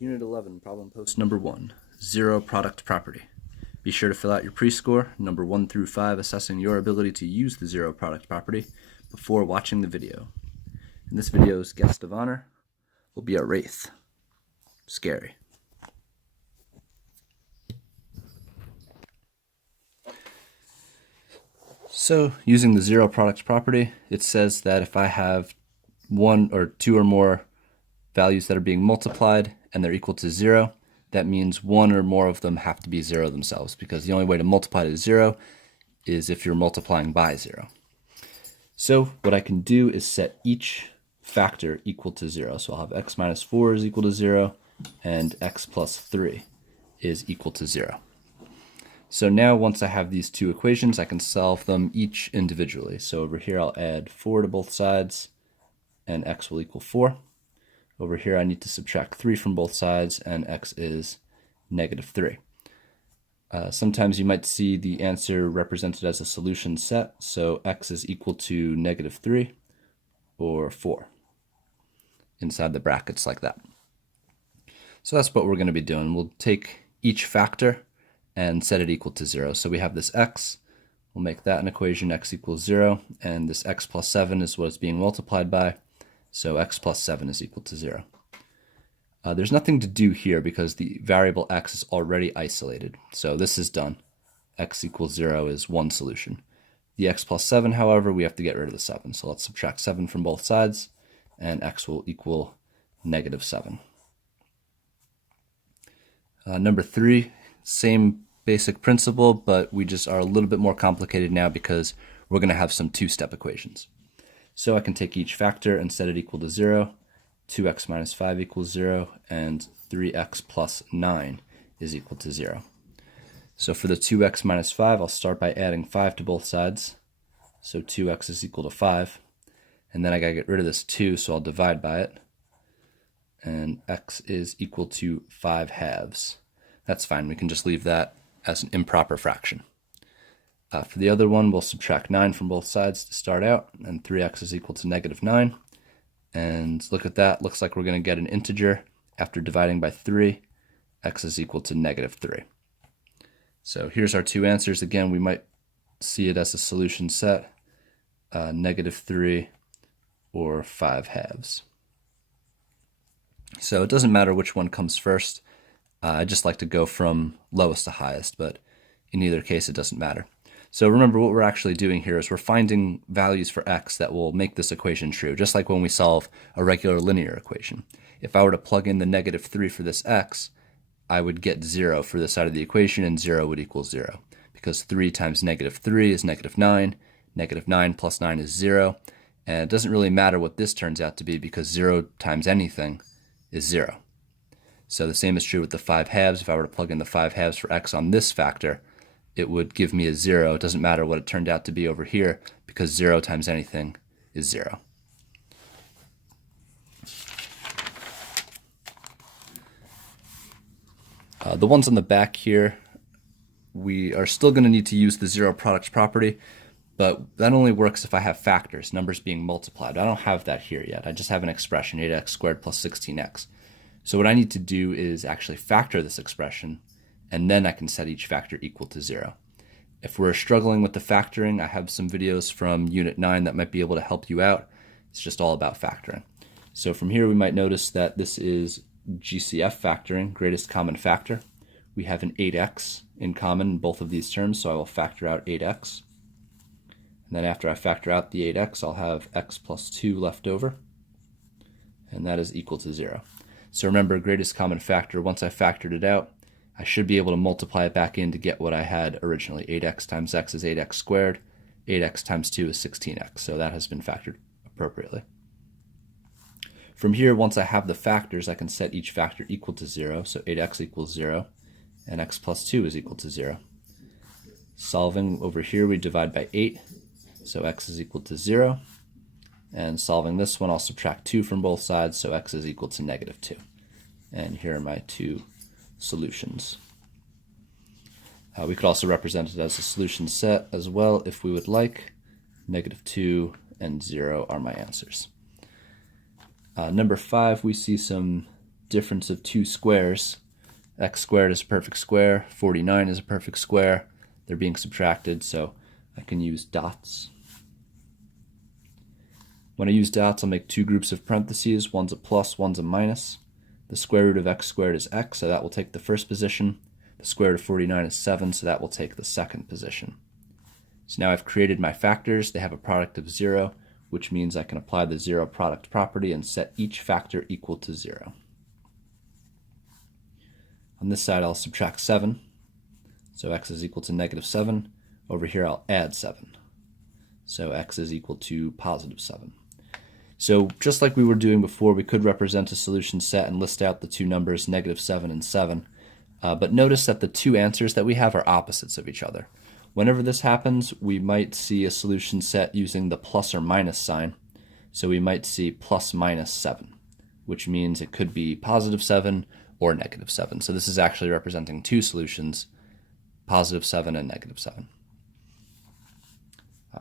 Unit 11, problem post number 1, zero product property. Be sure to fill out your pre-score, number 1 through 5, assessing your ability to use the zero product property before watching the video. In this video's guest of honor will be a wraith. Scary. So, using the zero product property, it says that if I have one or two or more values that are being multiplied and they're equal to 0, that means one or more of them have to be 0 themselves, because the only way to multiply to 0 is if you're multiplying by 0. So what I can do is set each factor equal to 0. So I'll have x minus 4 is equal to 0 and x plus 3 is equal to 0. So now once I have these two equations, I can solve them each individually. So over here I'll add 4 to both sides and x will equal 4. Over here I need to subtract 3 from both sides and x is negative 3. Sometimes you might see the answer represented as a solution set, so x is equal to negative 3 or 4 inside the brackets like that. So that's what we're going to be doing. We'll take each factor and set it equal to 0. So we have this x, we'll make that an equation, x equals 0, and this x plus 7 is what it's being multiplied by, so x plus 7 is equal to 0. There's nothing to do here because the variable x is already isolated, so this is done. X equals 0 is one solution. The x plus 7, however, we have to get rid of the 7, so let's subtract 7 from both sides, and x will equal negative 7. Number 3, same basic principle, but we just are a little bit more complicated now because we're going to have some two-step equations. So I can take each factor and set it equal to 0, 2x minus 5 equals 0, and 3x plus 9 is equal to 0. So for the 2x minus 5, I'll start by adding 5 to both sides, so 2x is equal to 5, and then I gotta get rid of this 2, so I'll divide by it, and x is equal to 5 halves. That's fine, we can just leave that as an improper fraction. For the other one, we'll subtract 9 from both sides to start out, and 3x is equal to negative 9. And look at that, looks like we're going to get an integer after dividing by 3. X is equal to negative 3. So here's our two answers. Again, we might see it as a solution set, negative 3 or 5 halves. So it doesn't matter which one comes first. I just like to go from lowest to highest, but in either case, it doesn't matter. So remember, what we're actually doing here is we're finding values for x that will make this equation true, just like when we solve a regular linear equation. If I were to plug in the negative 3 for this x, I would get 0 for this side of the equation, and 0 would equal 0, because 3 times negative 3 is negative 9, negative 9 plus 9 is 0, and it doesn't really matter what this turns out to be because 0 times anything is 0. So the same is true with the 5 halves. If I were to plug in the 5 halves for x on this factor, it would give me a 0. It doesn't matter what it turned out to be over here because 0 times anything is 0. The ones on the back here, we are still going to need to use the zero product property, but that only works if I have factors, numbers being multiplied. I don't have that here yet. I just have an expression, 8x squared plus 16x. So what I need to do is actually factor this expression, and then I can set each factor equal to 0. If we're struggling with the factoring, I have some videos from Unit 9 that might be able to help you out. It's just all about factoring. So from here we might notice that this is GCF factoring, greatest common factor. We have an 8x in common in both of these terms, so I will factor out 8x. And then after I factor out the 8x, I'll have x plus 2 left over, and that is equal to 0. So remember, greatest common factor, once I factored it out, I should be able to multiply it back in to get what I had originally. 8x times x is 8x squared. 8x times 2 is 16x. So that has been factored appropriately. From here, once I have the factors, I can set each factor equal to 0. So 8x equals 0, and x plus 2 is equal to 0. Solving over here, we divide by 8. So x is equal to 0. And solving this one, I'll subtract 2 from both sides, so x is equal to negative 2. And here are my two solutions. We could also represent it as a solution set as well if we would like. Negative 2 and 0 are my answers. Number 5, we see some difference of two squares. X squared is a perfect square, 49 is a perfect square. They're being subtracted, so I can use dots. When I use dots, I'll make two groups of parentheses. One's a plus, one's a minus. The square root of x squared is x, so that will take the first position. The square root of 49 is 7, so that will take the second position. So now I've created my factors. They have a product of 0, which means I can apply the zero product property and set each factor equal to 0. On this side, I'll subtract 7. So x is equal to -7. Over here, I'll add 7. So x is equal to +7. So just like we were doing before, we could represent a solution set and list out the two numbers, -7 and 7. But notice that the two answers that we have are opposites of each other. Whenever this happens, we might see a solution set using the plus or minus sign. So we might see plus minus 7, which means it could be +7 or -7. So this is actually representing two solutions, +7 and -7.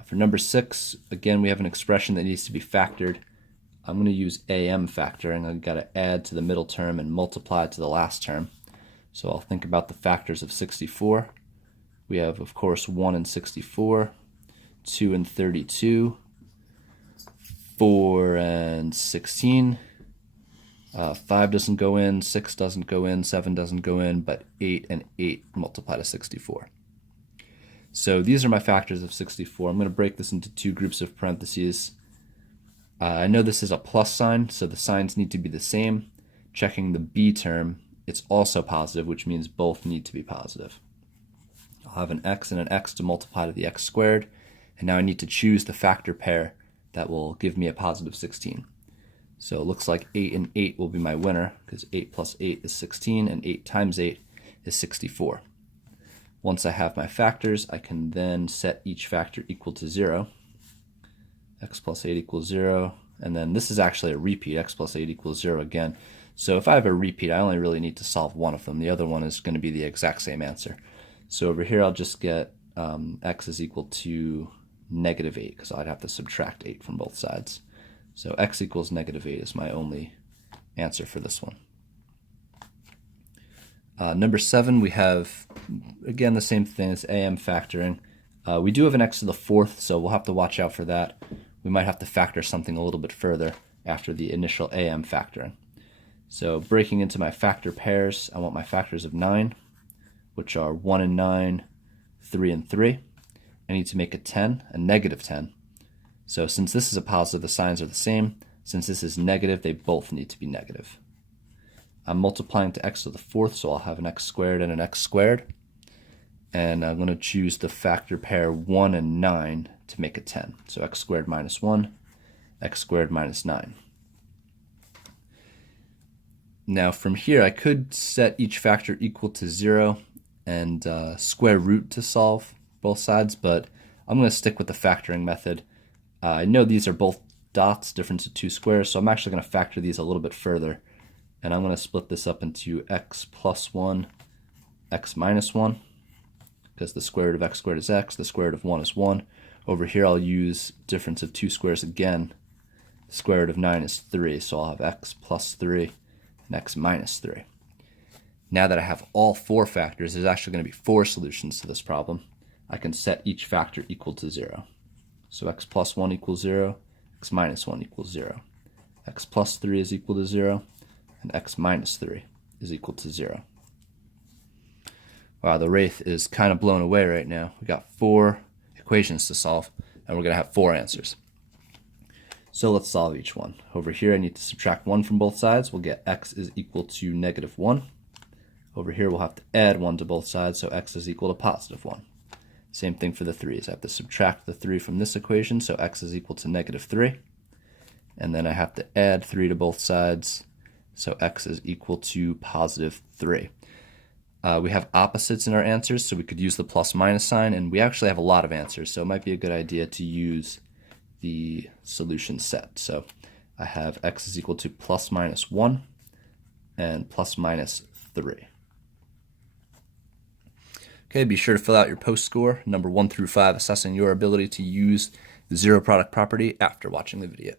For number 6, again, we have an expression that needs to be factored. I'm going to use AM factoring. I've got to add to the middle term and multiply to the last term. So I'll think about the factors of 64. We have, of course, 1 and 64, 2 and 32, 4 and 16, 5 doesn't go in, 6 doesn't go in, 7 doesn't go in, but 8 and 8 multiply to 64. So these are my factors of 64. I'm going to break this into two groups of parentheses. I know this is a plus sign, so the signs need to be the same. Checking the B term, it's also positive, which means both need to be positive. I'll have an x and an x to multiply to the x squared, and now I need to choose the factor pair that will give me a +16. So it looks like 8 and 8 will be my winner, because 8 plus 8 is 16, and 8 times 8 is 64. Once I have my factors, I can then set each factor equal to 0. X plus 8 equals 0, and then this is actually a repeat, x plus 8 equals 0 again. So if I have a repeat, I only really need to solve one of them. The other one is going to be the exact same answer. So over here, I'll just get x is equal to -8, because I'd have to subtract 8 from both sides. So x equals -8 is my only answer for this one. Number 7, we have, again, the same thing as AM factoring. We do have an x to the 4th, so we'll have to watch out for that. We might have to factor something a little bit further after the initial AM factoring. So breaking into my factor pairs, I want my factors of 9, which are 1 and 9, 3 and 3. I need to make a 10, a -10. So since this is a positive, the signs are the same. Since this is negative, they both need to be negative. I'm multiplying to x to the 4th, so I'll have an x squared and an x squared. And I'm going to choose the factor pair 1 and 9 to make a 10. So x squared minus 1, x squared minus 9. Now from here, I could set each factor equal to 0 and square root to solve both sides, but I'm going to stick with the factoring method. I know these are both dots, difference of two squares, so I'm actually going to factor these a little bit further. And I'm going to split this up into x plus 1, x minus 1, because the square root of x squared is x, the square root of 1 is 1. Over here I'll use difference of two squares again. The square root of 9 is 3, so I'll have x plus 3 and x minus 3. Now that I have all four factors, there's actually going to be 4 solutions to this problem. I can set each factor equal to 0. So x plus 1 equals 0, x minus 1 equals 0. X plus 3 is equal to 0, and x minus 3 is equal to 0. Wow, the Wraith is kind of blown away right now. We got 4 equations to solve, and we're going to have 4 answers. So let's solve each one. Over here, I need to subtract 1 from both sides. We'll get x is equal to -1. Over here, we'll have to add 1 to both sides, so x is equal to +1. Same thing for the 3's. I have to subtract the 3 from this equation, so x is equal to -3. And then I have to add 3 to both sides, so x is equal to +3. We have opposites in our answers, so we could use the plus minus sign, and we actually have a lot of answers, so it might be a good idea to use the solution set. So I have x is equal to plus minus 1 and plus minus 3. Okay, be sure to fill out your post score, number 1 through 5, assessing your ability to use the zero product property after watching the video.